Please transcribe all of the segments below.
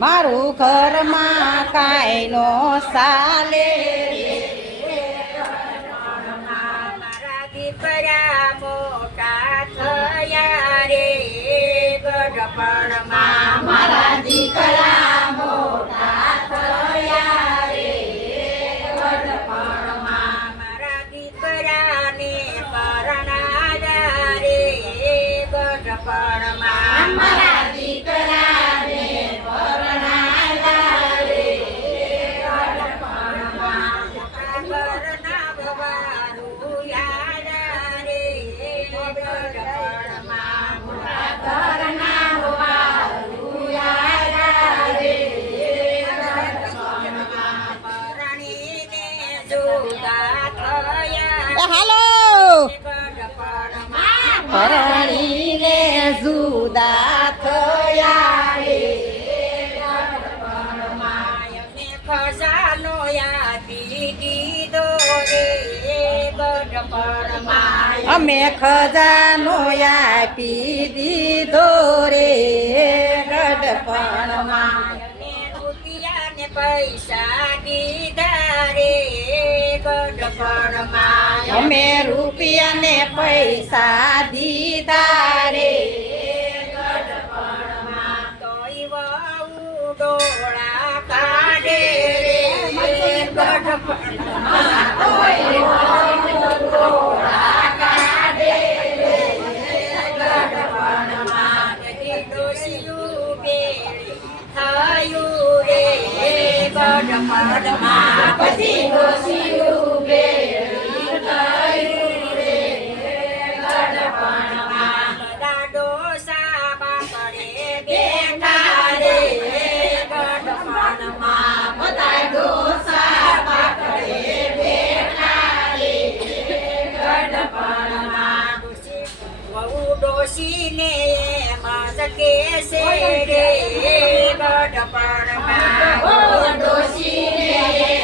મારું ઘરમાં કાંઈ નો સાલે. દીકરા મોટા થયા રે, ગઢપણમાં મારા દીકરા મોટા થયા રે વડપણમાં મારા દીકરાને રે, ગઢપણમાં પરણીને જુદા થયા રે ખજાનો આપી દીધો રે. ગઢપણમાં અમે ખજાનો આપી દીધો રે. ગઢપણમાં પૈસા દીધા રે. અમે રૂપિયા ને પૈસા દીધા રે. ડોળા કાઢે રે. બેડી થયું રે ડોશીને એમાં જ કહેશે રે ગઢપણમાં ડોશીને મતે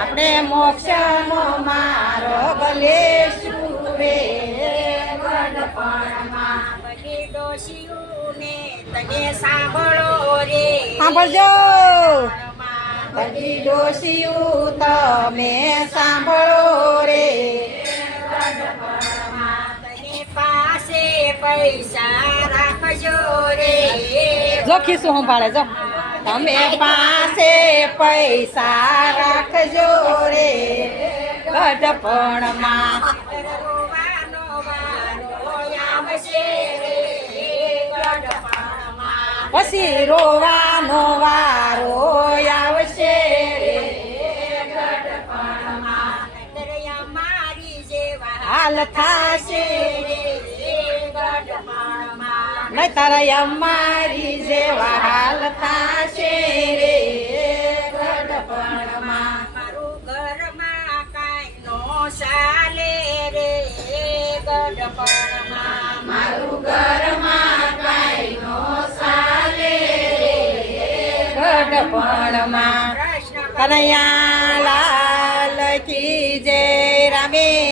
આપણે મોક્ષનો મારો લેશું રે ગઢપણમાં બધી ડોશીઓને તને સાંભળો રે. સાંભળજો. બધી ડોશીયું તમે સાંભળો રે. પાસે પૈસા રાખજો રે. જો ખીસું સંભાળે જો. તમે પાસે પૈસા રાખજો રે. ગઢપણમાં. પછી રોવાનો વારો આવશે હાલ થાશે ગઢપણમાં. નહીતર અમારી જેવા હાલ થાશે રે મારું ઘરમાં કાંઈ નો રે ગઢપણમાં. મારું ઘરમાં કાંઈ નો ચાલે રે ગઢપણમાં કનૈયા લાલ જય રામે